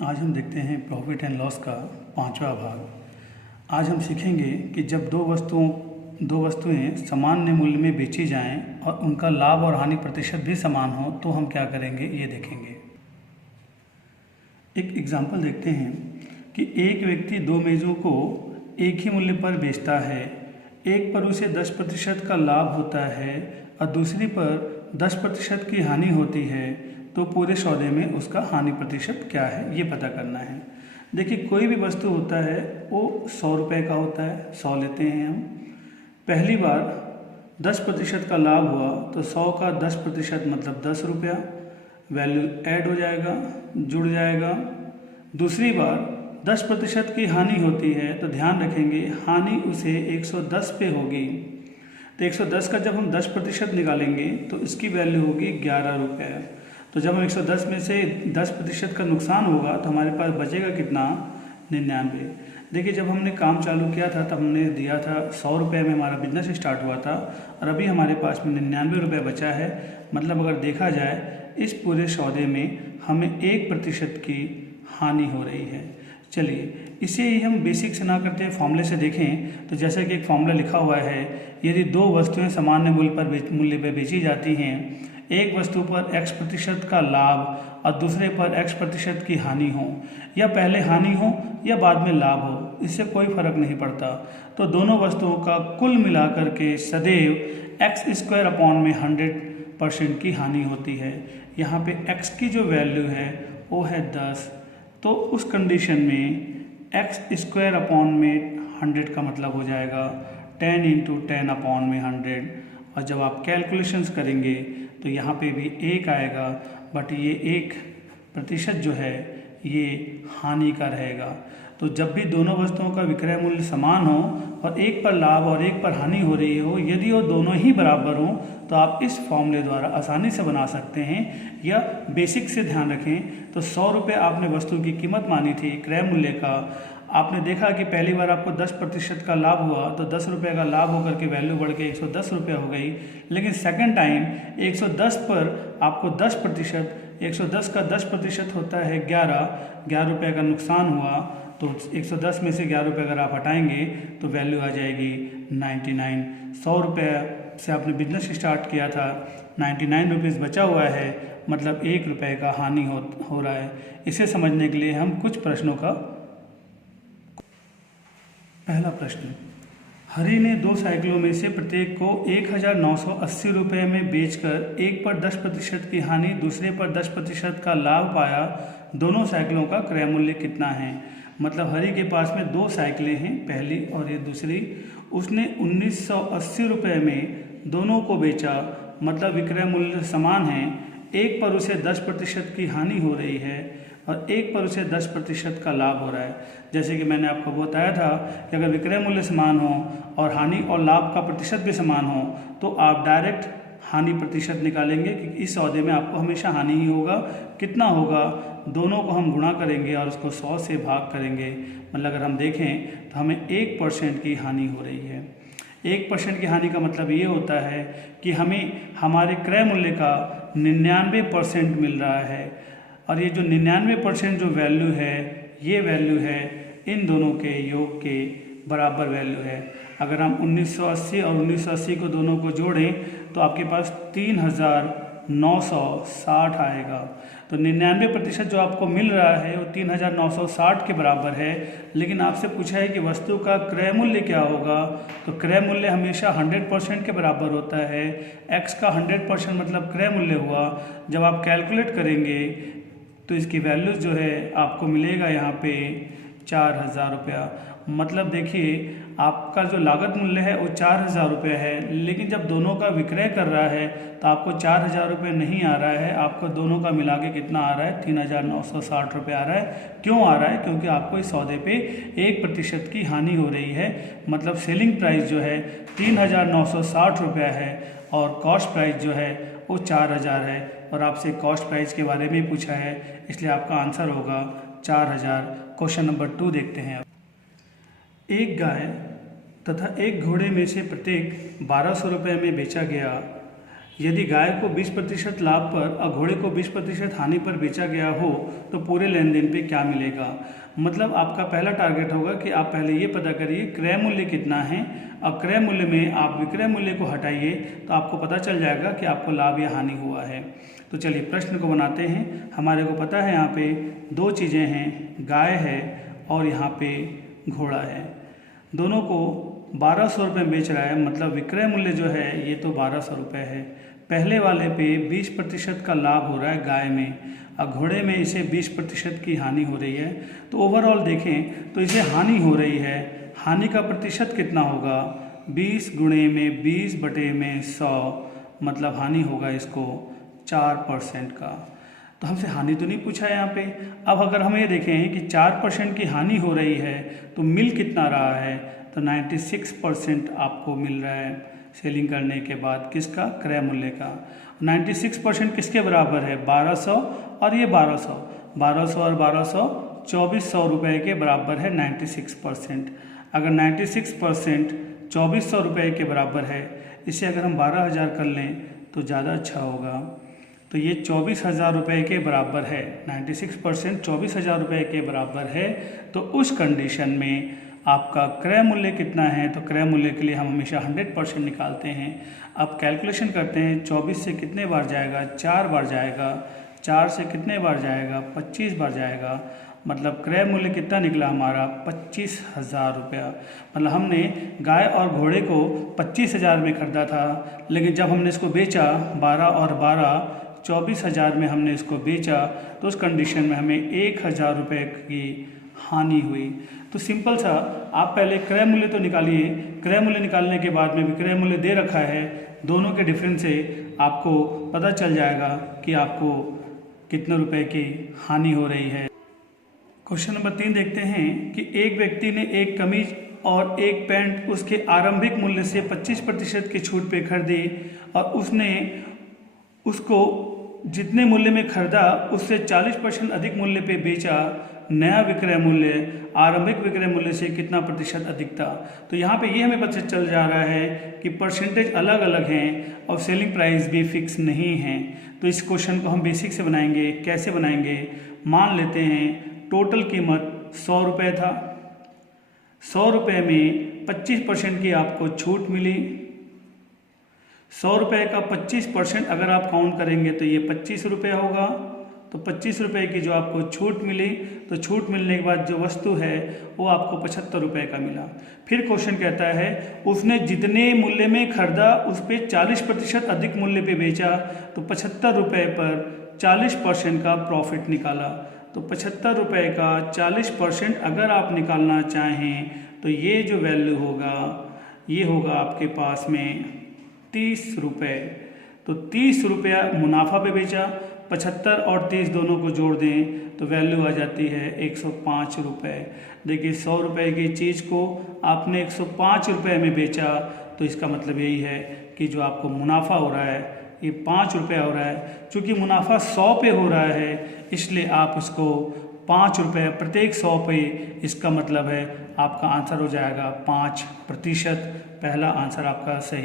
आज हम देखते हैं प्रॉफिट एंड लॉस का 5वां भाग। आज हम सीखेंगे कि जब दो वस्तुएं सामान्य मूल्य में बेची जाएं और उनका लाभ और हानि प्रतिशत भी समान हो तो हम क्या करेंगे, ये देखेंगे। एक एग्जाम्पल देखते हैं कि एक व्यक्ति दो मेज़ों को एक ही मूल्य पर बेचता है। एक पर उसे 10% का लाभ होता है और दूसरी पर 10% की हानि होती है, तो पूरे सौदे में उसका हानि प्रतिशत क्या है ये पता करना है। देखिए, कोई भी वस्तु होता है वो 100 रुपये का होता है, 100 लेते हैं हम। पहली बार 10% का लाभ हुआ तो 100 का 10% मतलब 10 रुपया, वैल्यू ऐड हो जाएगा, जुड़ जाएगा। दूसरी बार 10% की हानि होती है तो ध्यान रखेंगे हानि उसे 110 पे होगी, तो 110 का जब हम 10% निकालेंगे तो इसकी वैल्यू होगी 11 रुपये। तो जब हम 110 में से 10% का नुकसान होगा तो हमारे पास बचेगा कितना, 99। देखिए, जब हमने काम चालू किया था तब हमने दिया था 100 रुपये में हमारा बिजनेस स्टार्ट हुआ था और अभी हमारे पास में 99 रुपये बचा है। मतलब अगर देखा जाए इस पूरे सौदे में हमें 1% की हानि हो रही है। चलिए, इसे ही हम बेसिक से ना करते फॉर्मूले से देखें तो जैसे कि एक फॉर्मूला लिखा हुआ है, यदि दो वस्तुएं सामान्य मूल्य पर बेची जाती हैं, एक वस्तु पर x% का लाभ और दूसरे पर x% की हानि हो, या पहले हानि हो या बाद में लाभ हो, इससे कोई फर्क नहीं पड़ता, तो दोनों वस्तुओं का कुल मिलाकर के सदैव x² में 100% की हानि होती है। यहाँ पे x की जो वैल्यू है वो है 10, तो उस कंडीशन में x² में 100 का मतलब हो जाएगा 10 × 10 में 100। और जब आप कैलकुलेशंस करेंगे तो यहाँ पे भी 1 आएगा, बट ये 1% जो है ये हानि का रहेगा। तो जब भी दोनों वस्तुओं का विक्रय मूल्य समान हो और एक पर लाभ और एक पर हानि हो रही हो, यदि वो दोनों ही बराबर हों तो आप इस फॉर्मूले द्वारा आसानी से बना सकते हैं। या बेसिक से ध्यान रखें तो 100 रुपये आपने वस्तु की कीमत मानी थी क्रय मूल्य का, आपने देखा कि पहली बार आपको 10% का लाभ हुआ तो 10 रुपये का लाभ होकर के वैल्यू बढ़ के 110 रुपये हो गई। लेकिन सेकंड टाइम 110 पर आपको 10%, 110 का 10% होता है 11 रुपये का नुकसान हुआ, तो 110 में से 11 रुपये अगर आप हटाएंगे तो वैल्यू आ जाएगी 99। 100 रुपये से आपने बिजनेस स्टार्ट किया था, 99 रुपीज़ बचा हुआ है, मतलब 1 रुपये का हानि हो रहा है। इसे समझने के लिए हम कुछ प्रश्नों का पहला प्रश्न, हरि ने 2 साइकिलों में से प्रत्येक को 1980 रुपये में बेचकर एक पर 10% की हानि, दूसरे पर 10% का लाभ पाया। दोनों साइकिलों का क्रय मूल्य कितना है। मतलब हरि के पास में 2 साइकिलें हैं, पहली और ये दूसरी। उसने 1980 रुपये में दोनों को बेचा, मतलब विक्रय मूल्य समान है। एक पर उसे 10% की हानि हो रही है और एक पर उसे 10% का लाभ हो रहा है। जैसे कि मैंने आपको बताया था कि अगर विक्रय मूल्य समान हो और हानि और लाभ का प्रतिशत भी समान हो तो आप डायरेक्ट हानि प्रतिशत निकालेंगे कि इस सौदे में आपको हमेशा हानि ही होगा। कितना होगा, दोनों को हम गुणा करेंगे और उसको 100 से भाग करेंगे। मतलब अगर हम देखें तो हमें 1% की हानि हो रही है। 1% की हानि का मतलब ये होता है कि हमें हमारे क्रय मूल्य का 99% मिल रहा है, और ये जो 99% जो वैल्यू है ये वैल्यू है इन दोनों के योग के बराबर वैल्यू है। अगर हम 1980 और 1980 को दोनों को जोड़ें तो आपके पास 3960 आएगा। तो 99% जो आपको मिल रहा है वो 3960 के बराबर है। लेकिन आपसे पूछा है कि वस्तु का क्रय मूल्य क्या होगा, तो क्रय मूल्य हमेशा 100% के बराबर होता है। x का 100% मतलब क्रय मूल्य हुआ। जब आप कैलकुलेट करेंगे तो इसकी वैल्यू जो है आपको मिलेगा यहाँ पे 4000 रुपया। मतलब देखिए, आपका जो लागत मूल्य है वो 4000 रुपये है, लेकिन जब दोनों का विक्रय कर रहा है तो आपको 4000 रुपये नहीं आ रहा है, आपको दोनों का मिला के कितना आ रहा है, 3960 रुपये आ रहा है। क्यों आ रहा है, क्योंकि आपको इस सौदे पे 1% की हानि हो रही है। मतलब सेलिंग प्राइस जो है 3960 रुपया है और कॉस्ट प्राइस जो है वो 4000 है, और आपसे कॉस्ट प्राइस के बारे में पूछा है, इसलिए आपका आंसर होगा 4000। क्वेश्चन नंबर 2 देखते हैं। एक गाय तथा एक घोड़े में से प्रत्येक 1200 रुपये में बेचा गया। यदि गाय को 20% लाभ पर और घोड़े को 20% हानि पर बेचा गया हो तो पूरे लेन देन पे क्या मिलेगा। मतलब आपका पहला टारगेट होगा कि आप पहले ये पता करिए क्रय मूल्य कितना है, और क्रय मूल्य में आप विक्रय मूल्य को हटाइए तो आपको पता चल जाएगा कि आपको लाभ या हानि हुआ है। तो चलिए प्रश्न को बनाते हैं। हमारे को पता है यहाँ पे दो चीज़ें हैं, गाय है और यहाँ पे घोड़ा है। दोनों को 1200 रुपये बेच रहा है, मतलब विक्रय मूल्य जो है ये तो 1200 रुपये है। पहले वाले पे 20% का लाभ हो रहा है गाय में, और घोड़े में इसे 20% की हानि हो रही है। तो ओवरऑल देखें तो इसे हानि हो रही है। हानि का प्रतिशत कितना होगा, 20 गुणे में 20/100, मतलब हानि होगा इसको 4% का। तो हमसे हानि तो नहीं पूछा है यहाँ पे। अब अगर हम ये देखें कि 4% की हानि हो रही है तो मिल कितना रहा है, तो 96% आपको मिल रहा है सेलिंग करने के बाद, किसका, क्रय मूल्य का। 96% किसके बराबर है, 1200 और ये 1200, 1200 और 1200 2400 रुपये के बराबर है 96%। अगर 96% 2400 रुपये के बराबर है, इसे अगर हम 12,000 कर लें तो ज़्यादा अच्छा होगा। तो ये 24,000 रुपये के बराबर है। 96% 24,000 रुपये के बराबर है। तो उस कंडीशन में आपका क्रय मूल्य कितना है, तो क्रय मूल्य के लिए हम हमेशा 100% निकालते हैं। अब कैलकुलेशन करते हैं, 24 से कितने बार जाएगा, 4 बार जाएगा। 4 से कितने बार जाएगा, 25 बार जाएगा। मतलब क्रय मूल्य कितना निकला हमारा, 25,000 रुपया। मतलब हमने गाय और घोड़े को 25,000 में खरीदा था, लेकिन जब हमने इसको बेचा 12 और 12 24,000 में हमने इसको बेचा, तो उस कंडीशन में हमें 1,000 रुपये की हानि हुई। तो सिंपल सा, आप पहले क्रय मूल्य तो निकालिए। क्रय मूल्य निकालने के बाद में विक्रय मूल्य दे रखा है, दोनों के डिफरेंस से आपको पता चल जाएगा कि आपको कितने रुपए की हानि हो रही है। क्वेश्चन नंबर 3 देखते हैं कि एक व्यक्ति ने एक कमीज और एक पैंट उसके आरंभिक मूल्य से 25% की छूट पे खरीदी, और उसने उसको जितने मूल्य में खरीदा उससे 40% अधिक मूल्य पे बेचा। नया विक्रय मूल्य आरंभिक विक्रय मूल्य से कितना प्रतिशत अधिक था। तो यहाँ पे ये हमें पता चल जा रहा है कि परसेंटेज अलग अलग हैं और सेलिंग प्राइस भी फिक्स नहीं है। तो इस क्वेश्चन को हम बेसिक से बनाएंगे। कैसे बनाएंगे, मान लेते हैं टोटल कीमत 100 रुपये था। 100 रुपये में 25% की आपको छूट मिली। 100 रुपये का 25% अगर आप काउंट करेंगे तो ये 25 रुपये होगा। तो 25 रुपये की जो आपको छूट मिली, तो छूट मिलने के बाद जो वस्तु है वो आपको 75 रुपये का मिला। फिर क्वेश्चन कहता है उसने जितने मूल्य में खरीदा उस पर 40% अधिक मूल्य पे बेचा, तो 75 रुपये पर 40% का प्रॉफिट निकाला। तो 75 रुपये का 40% अगर आप निकालना चाहें तो ये जो वैल्यू होगा ये होगा आपके पास में 30 रुपये। तो 30 रुपया मुनाफा पे बेचा, 75 और 30 दोनों को जोड़ दें तो वैल्यू आ जाती है 105 रुपये। देखिए 100 रुपये की चीज़ को आपने 105 रुपये में बेचा, तो इसका मतलब यही है कि जो आपको मुनाफा हो रहा है ये 5 रुपये हो रहा है। चूँकि मुनाफा 100 पे हो रहा है इसलिए आप इसको 5 रुपये प्रत्येक 100 पे, इसका मतलब है आपका आंसर हो जाएगा 5%। पहला आंसर आपका सही।